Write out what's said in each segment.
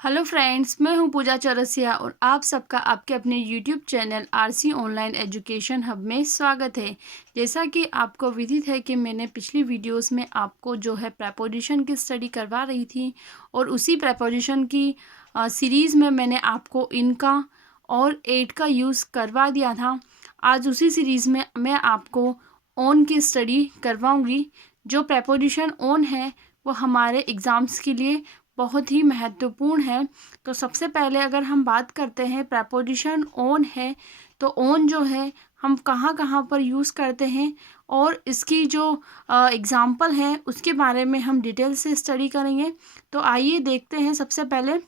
Hello friends, मैं हूं पूजा चौरसिया और आप सबका आपके अपने YouTube channel RC online education hub में स्वागत है। जैसा कि आपको विदित है कि मैंने पिछली वीडियोस में आपको जो है प्रेपोजिशन की स्टडी करवा रही थी और उसी प्रेपोजिशन की सीरीज़ में मैंने आपको इनका और एट का यूज़ करवा दिया था। आज उसी सीरीज़ में मैं आपको ऑन की स्टडी करवाऊँगी। जो प्रेपोजिशन ऑन है वो हमारे एग्ज़ाम्स के लिए बहुत ही महत्वपूर्ण है। तो सबसे पहले अगर हम बात करते हैं प्रेपोजिशन ऑन है, तो ऑन जो है हम कहाँ कहाँ पर यूज़ करते हैं और इसकी जो एग्ज़ाम्पल है उसके बारे में हम डिटेल से स्टडी करेंगे। तो आइए देखते हैं सबसे पहले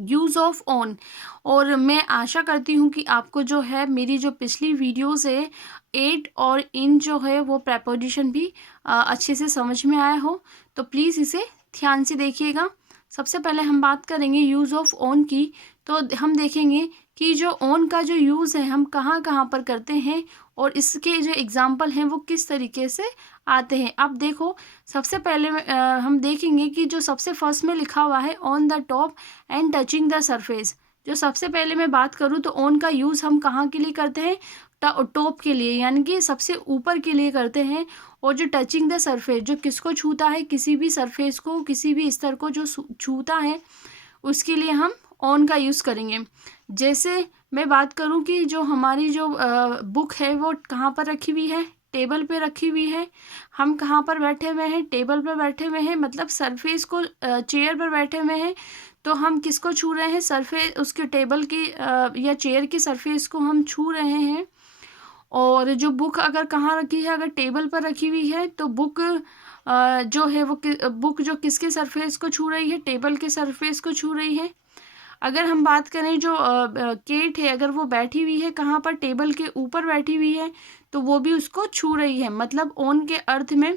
यूज़ ऑफ ऑन। और मैं आशा करती हूँ कि आपको जो है मेरी जो पिछली वीडियोस है एट और इन जो है वो प्रेपोजिशन भी अच्छे से समझ में आया हो, तो प्लीज़ इसे ध्यान से देखिएगा। सबसे पहले हम बात करेंगे यूज़ ऑफ ऑन की। तो हम देखेंगे कि जो ऑन का जो यूज़ है हम कहाँ कहाँ पर करते हैं और इसके जो एग्ज़ाम्पल हैं वो किस तरीके से आते हैं। अब देखो, सबसे पहले हम देखेंगे कि जो सबसे फर्स्ट में लिखा हुआ है on the top and touching the surface. जो सबसे पहले मैं बात करूँ तो ऑन का यूज़ हम कहाँ के लिए करते हैं? टॉप के लिए, यानी कि सबसे ऊपर के लिए करते हैं। और जो टचिंग द सरफेस, जो किसको छूता है, किसी भी सरफेस को, किसी भी स्तर को जो छूता है उसके लिए हम ऑन का यूज़ करेंगे। जैसे मैं बात करूं कि जो हमारी जो बुक है वो कहाँ पर रखी हुई है? टेबल पे रखी हुई है। हम कहाँ पर बैठे हुए हैं? टेबल पर बैठे हुए हैं, मतलब सरफेस को चेयर पर बैठे हुए हैं। तो हम किसको छू रहे हैं? सरफेस, उसके टेबल की या चेयर की सरफेस को हम छू रहे हैं। और जो बुक अगर कहाँ रखी है, अगर टेबल पर रखी हुई है तो बुक जो है वो बुक जो किसके सरफेस को छू रही है? टेबल के सरफेस को छू रही है। अगर हम बात करें जो केट है, अगर वो बैठी हुई है कहाँ पर? टेबल के ऊपर बैठी हुई है, तो वो भी उसको छू रही है। मतलब ऑन के अर्थ में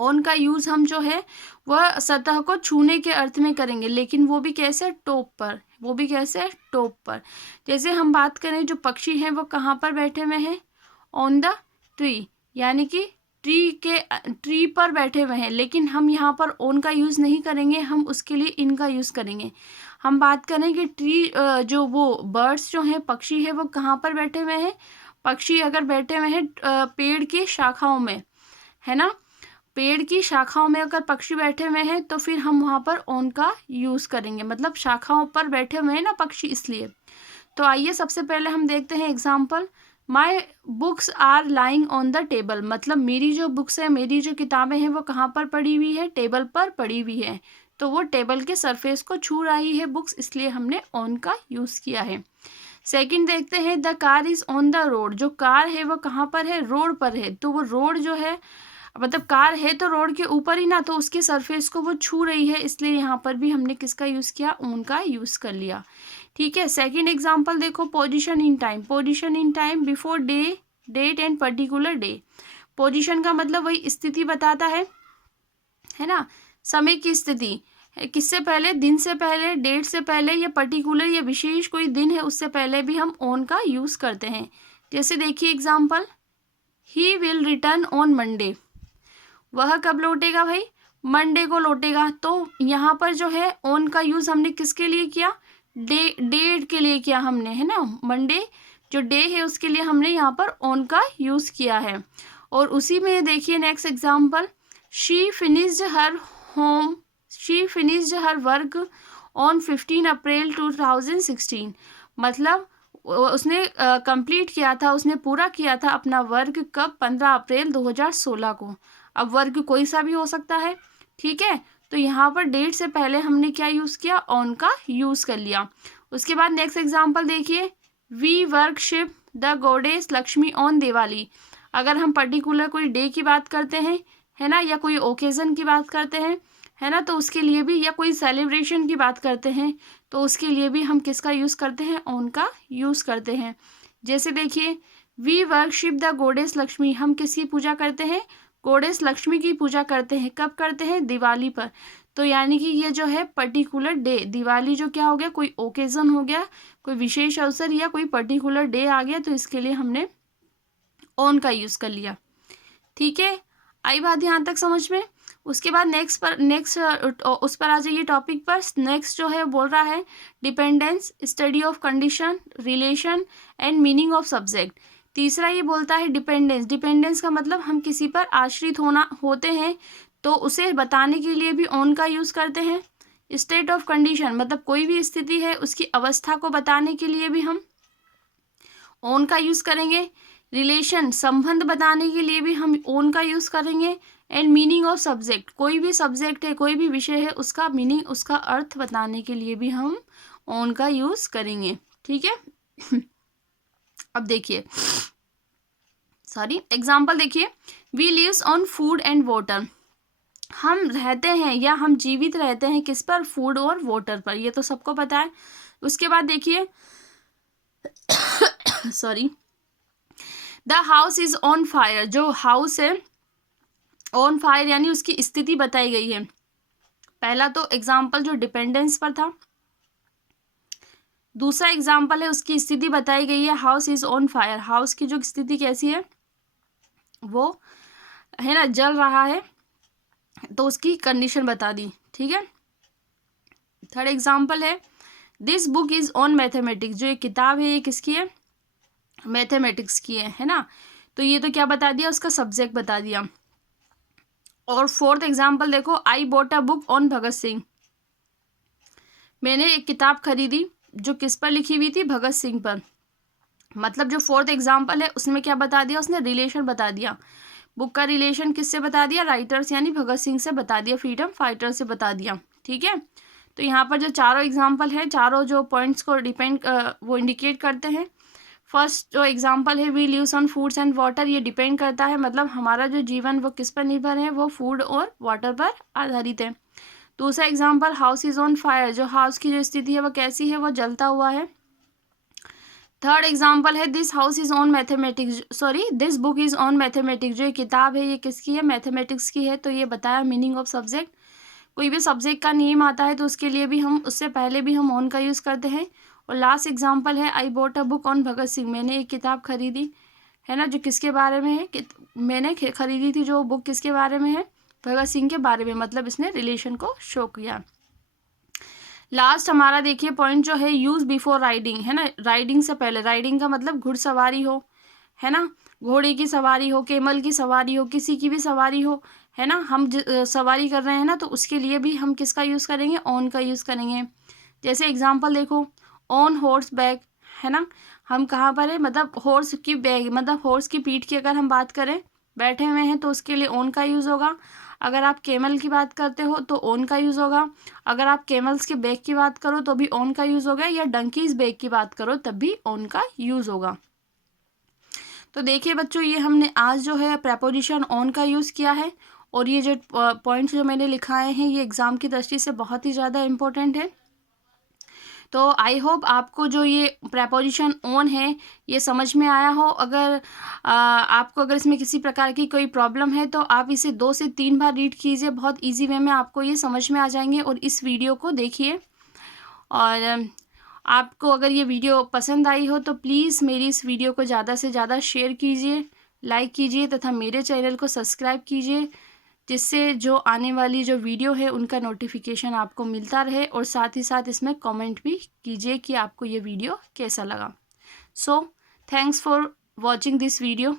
ऑन का यूज़ हम जो है वह सतह को छूने के अर्थ में करेंगे, लेकिन वो भी कैसे? टॉप पर। वो भी कैसे? टॉप पर। जैसे हम बात करें जो पक्षी हैं वो कहाँ पर बैठे हुए हैं? ऑन द ट्री, यानी कि ट्री पर बैठे हुए हैं, लेकिन हम यहाँ पर ऑन का यूज़ नहीं करेंगे, हम उसके लिए इन का यूज़ करेंगे। हम बात करें कि ट्री जो वो बर्ड्स जो हैं, पक्षी है, वो कहाँ पर बैठे हुए हैं? पक्षी अगर बैठे हुए हैं पेड़ की शाखाओं में, है ना? पेड़ की शाखाओं में अगर पक्षी बैठे हुए हैं तो फिर हम वहाँ पर ऑन का यूज़ करेंगे, मतलब शाखाओं पर बैठे हुए हैं ना पक्षी, इसलिए। तो आइए सबसे पहले हम देखते हैं example. My books are lying on the table, मतलब मेरी जो बुक्स है, मेरी जो किताबें हैं वो कहाँ पर पड़ी हुई है? टेबल पर पड़ी हुई है। तो वो टेबल के सरफेस को छू रही है बुक्स, इसलिए हमने ऑन का यूज़ किया है। सेकंड देखते हैं, the car is on the road. जो कार है वो कहाँ पर है? रोड पर है। तो वो रोड जो है, मतलब कार है तो रोड के ऊपर ही ना, तो उसके सरफेस को वो छू रही है, इसलिए यहाँ पर भी हमने किसका यूज़ किया? ऑन का यूज़ कर लिया। ठीक है। सेकंड एग्जांपल देखो, position in time. Position in time before day, date and particular day. Position का मतलब वही स्थिति बताता है ना? समय की स्थिति। किससे पहले? दिन से पहले, डेट से पहले, या पर्टिकुलर या विशेष कोई दिन है उससे पहले भी हम ऑन का यूज़ करते हैं। जैसे देखिए example, he will return on Monday. वह कब लौटेगा भाई? मंडे को लौटेगा। तो यहाँ पर जो है ऑन का यूज़ हमने किसके लिए किया? डेट के लिए किया हमने, है ना? मंडे जो डे है उसके लिए हमने यहाँ पर ऑन का यूज़ किया है। और उसी में देखिए next example, she finished her home she finished her work on 15 अप्रैल 2016। मतलब उसने कंप्लीट किया था, उसने पूरा किया था अपना वर्क कब? 15 अप्रैल 2016 को। अब वर्क कोई सा भी हो सकता है, ठीक है? तो यहाँ पर डेट से पहले हमने क्या यूज़ किया? ऑन का यूज़ कर लिया। उसके बाद नेक्स्ट एग्जाम्पल देखिए, we worship the goddess Lakshmi on Diwali. अगर हम पर्टिकुलर कोई डे की बात करते हैं, है ना, या कोई ओकेज़न की बात करते हैं, है ना, तो उसके लिए भी, या कोई सेलिब्रेशन की बात करते हैं तो उसके लिए भी हम किसका यूज़ करते हैं? ऑन का यूज़ करते हैं। जैसे देखिए, we worship the goddess Lakshmi. हम किसकी पूजा करते हैं? गॉडेस लक्ष्मी की पूजा करते हैं। कब करते हैं? दिवाली पर। तो यानी कि ये जो है पर्टिकुलर डे, दिवाली जो क्या हो गया? कोई ओकेज़न हो गया, कोई विशेष अवसर या कोई पर्टिकुलर डे आ गया, तो इसके लिए हमने ऑन का यूज़ कर लिया। ठीक है, आई बात यहाँ तक समझ में? उसके बाद नेक्स्ट उस पर आ जाइए टॉपिक पर। नेक्स्ट जो है बोल रहा है dependence, study of condition, relation and meaning of subject. तीसरा ये बोलता है डिपेंडेंस। डिपेंडेंस का मतलब हम किसी पर आश्रित होते हैं तो उसे बताने के लिए भी ऑन का यूज़ करते हैं। स्टेट ऑफ कंडीशन मतलब कोई भी स्थिति है उसकी अवस्था को बताने के लिए भी हम ऑन का यूज़ करेंगे। रिलेशन संबंध बताने के लिए भी हम ऑन का यूज़ करेंगे। एंड मीनिंग ऑफ सब्जेक्ट कोई भी सब्जेक्ट है, कोई भी विषय है, उसका मीनिंग, उसका अर्थ बताने के लिए भी हम ऑन का यूज़ करेंगे। ठीक है। अब देखिए, एग्जाम्पल देखिए। We lives on food and water. हम रहते हैं या हम जीवित रहते हैं किस पर? फूड और वाटर पर, ये तो सबको पता है। उसके बाद देखिए the house is on fire. जो हाउस है ऑन फायर यानी उसकी स्थिति बताई गई है। पहला तो एग्जाम्पल जो डिपेंडेंस पर था, दूसरा एग्जाम्पल है उसकी स्थिति बताई गई है, house is on fire. House की जो स्थिति कैसी है, वो है ना, जल रहा है, तो उसकी कंडीशन बता दी। ठीक है। थर्ड एग्जाम्पल है this book is on mathematics. जो ये किताब है ये किसकी है? मैथमेटिक्स की है ना। तो ये तो क्या बता दिया, उसका सब्जेक्ट बता दिया। और फोर्थ एग्जाम्पल देखो, I bought a book on Bhagat Singh. मैंने एक किताब खरीदी जो किस पर लिखी हुई थी? भगत सिंह पर। मतलब जो फोर्थ एग्जाम्पल है उसमें क्या बता दिया, उसने रिलेशन बता दिया। बुक का रिलेशन किससे बता दिया? राइटर्स यानी भगत सिंह से बता दिया, फ्रीडम फाइटर से बता दिया। ठीक है। तो यहाँ पर जो चारों एग्जाम्पल है, चारों जो पॉइंट्स को वो इंडिकेट करते हैं। फर्स्ट जो एग्जाम्पल है we lives on foods and water, ये डिपेंड करता है, मतलब हमारा जो जीवन वो किस पर निर्भर है? वो फूड और वाटर पर आधारित है। दूसरा example house is on fire. जो हाउस की जो स्थिति है वो कैसी है? वो जलता हुआ है। थर्ड एग्जाम्पल है this house is on mathematics, this book is on mathematics. जो ये किताब है ये किसकी है? मैथमेटिक्स की है। तो ये बताया मीनिंग ऑफ सब्जेक्ट। कोई भी सब्जेक्ट का नेम आता है तो उसके लिए भी हम, उससे पहले भी हम ऑन का यूज़ करते हैं। और लास्ट एग्जाम्पल है I bought a book on Bhagat Singh. मैंने एक किताब खरीदी है ना, जो किसके बारे में है? मैंने खरीदी थी जो बुक किसके बारे में है? भगत सिंह के बारे में। मतलब इसने रिलेशन को शो किया। लास्ट हमारा देखिए पॉइंट जो है यूज बिफोर राइडिंग, है ना। राइडिंग से पहले, राइडिंग का मतलब घुड़सवारी हो, है ना, घोड़े की सवारी हो, केमल की सवारी हो, किसी की भी सवारी हो, है ना, हम सवारी कर रहे हैं ना, तो उसके लिए भी हम किसका यूज़ करेंगे? ऑन का यूज़ करेंगे। जैसे एग्जांपल देखो, ऑन हॉर्स बैक, है ना, हम कहाँ पर है? मतलब हॉर्स की बैग, मतलब हॉर्स की पीठ की अगर हम बात करें, बैठे हुए हैं, तो उसके लिए ऑन का यूज़ होगा। अगर आप केमल की बात करते हो तो ऑन का यूज़ होगा। अगर आप केमल्स के बैग की बात करो तो भी ऑन का यूज़ होगा, या डंकीज बैग की बात करो तब भी ऑन का यूज़ होगा। तो देखिए बच्चों, ये हमने आज जो है प्रेपोजिशन ऑन का यूज़ किया है। और ये जो पॉइंट्स जो मैंने लिखाए हैं ये एग्ज़ाम की दृष्टि से बहुत ही ज़्यादा इम्पोर्टेंट है। तो आई होप आपको जो ये प्रेपोजिशन ऑन है ये समझ में आया हो। अगर आपको अगर इसमें किसी प्रकार की कोई प्रॉब्लम है तो आप इसे 2 से 3 बार रीड कीजिए, बहुत इजी वे में आपको ये समझ में आ जाएंगे। और इस वीडियो को देखिए, और आपको अगर ये वीडियो पसंद आई हो तो प्लीज़ मेरी इस वीडियो को ज़्यादा से ज़्यादा शेयर कीजिए, लाइक कीजिए तथा मेरे चैनल को सब्सक्राइब कीजिए, जिससे जो आने वाली जो वीडियो है उनका नोटिफिकेशन आपको मिलता रहे। और साथ ही साथ इसमें कमेंट भी कीजिए कि आपको ये वीडियो कैसा लगा। So thanks for watching this video.